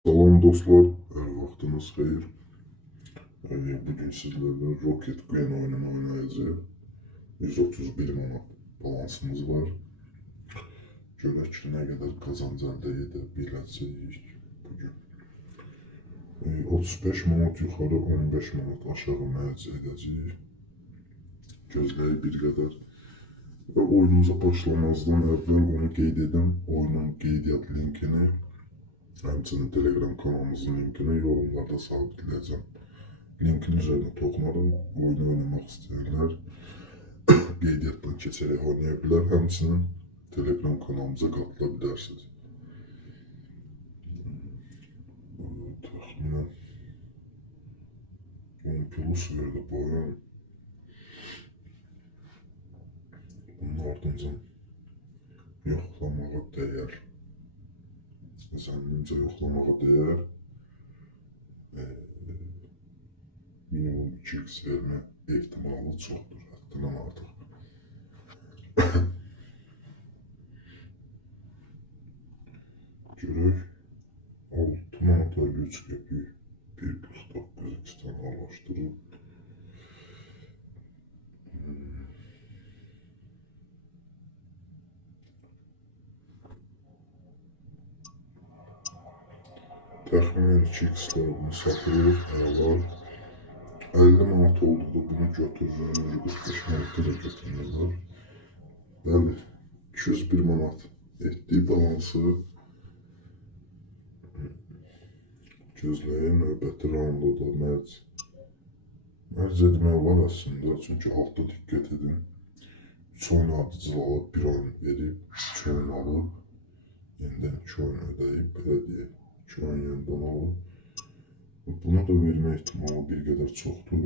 Salam dostlar, hər vaxtınız xeyir. Bugün sizlərlə Rocket Queen oyununu oynayacağıq. 131 manat balansımız var. Görək ki, nə qədər qazanc əldə edə biləcəyik bugün. 35 manat yuxarı, 15 manat aşağı mərc edəcəyik. Gözləyək bir qədər. Və oyunumuza başlamazdan əvvəl onu qeyd edim. Oyunun qeydiyyat linkini, həmçinin Telegram kanalımızın linkini yorumlarda sabitləyəcəm. Linkin üzərinə toxunaraq oyunu oynamaq istəyənlər qeydiyyatdan keçərək oynaya bilər. Həmçinin Telegram kanalımıza qatıla bilərsiniz. Təxminən 10 plus verdi bu oyun. Bunun ardınca yoxlamağa dəyər. Zənnimcə yoxlamağa dəyər. Minimum 2x vermə ehtimalı çoxdur, həddindən artıq. Görək, 6 manat 53 qəpik 1.49 x-dən allaşdırıb. Təxminən 2x-lər bunu satırıq, əla. 50 manat olduqda bunu götürürük, 45 manatda da götürürlər. Bəli, 201 manat etdiyi balansı gözləyin, növbəti raunda da mərc etmək olar əslində, çünki altda diqqət edin. 3 oyun adıcıl alıb, 1 oyun verib, 2 oyun alıb, yenidən 2 oyun ödəyib, belə deyək, 2 oyun yenidən alıb. Bunu da vermə ehtimalı bir qədər çoxdur.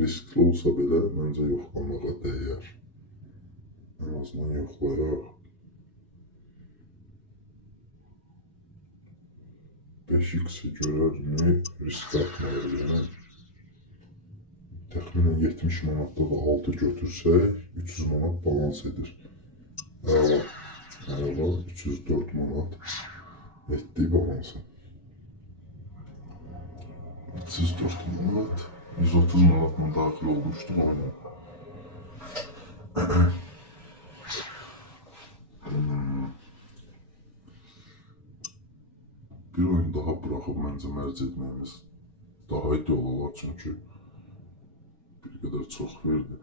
Riskli olsa belə, məncə yoxlamağa dəyər. Ən azından yoxlayaq. 5x-i görərmi, risk atmayaq yəni. Təxminən 70 manatda da 6 götürsək, 300 manat balans edir. Əla, 304 manat etdiyi balansı. 304 manat, 130 manatla daxil olmuşdur oyuna. Bir oyun daha buraxıb məncə mərc etməyimiz daha ideal olar, çünki bir qədər çox verdi.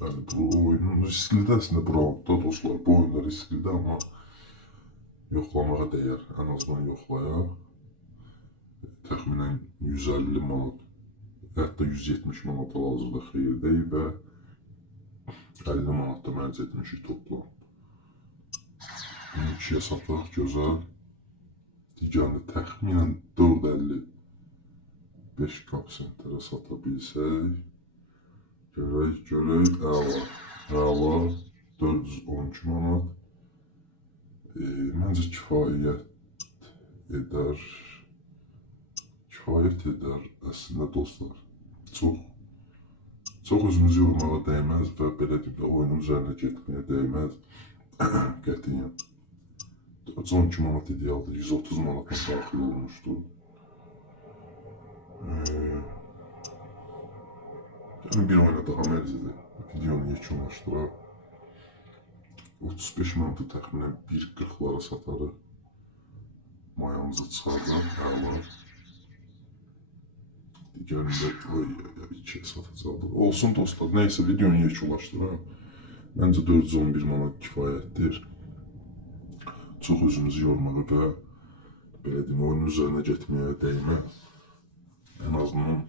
Yəni bu oyunun risklidir əslində bu raundda dostlar, bu oyunda risklidir, amma yoxlamağa dəyər, ən azından yoxlayaq. Təxminən 150 manat, hətta 170 manat hal-hazırda xeyirdəyik və 50 manat da mərc etmişik toplam. Bunu 2-yə sataq, gözəl. Digərini təxminən 4.55 qap sentrə sata bilsək, görək, əla, 412 manat. Məncə kifayət edər. Kifayət edər əslində dostlar. Çox özümüzü yormağa dəyməz və belə deyib də oyunun üzərinə getməyə dəyməz. Qətiyyən. 12 manat idealdır, 130 manatla daxil olmuşdur. Yəni bir oyuna daha mərc edir. Videonu yekunlaşdıraq. 35 manatı təxminən 1.40-lara satarıq. Mayamızı çıxardaq, əla. Digərində 2-yə satacaqdır. Olsun dostlar, neysə videonu yekunlaşdıraq. Məncə 411 manat kifayətdir. Çox özümüzü yormağı və belə deyim, oyunun üzərinə getməyə dəyməz. Ən azından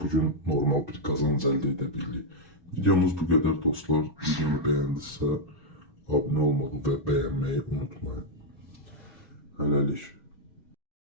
bugün normal bir qazanc əldə edə bilirik. Videomuz bu qədər dostlar. Videonu bəyəndinizsə abunə olmağı və bəyənməyi unutmayın. Hələlik.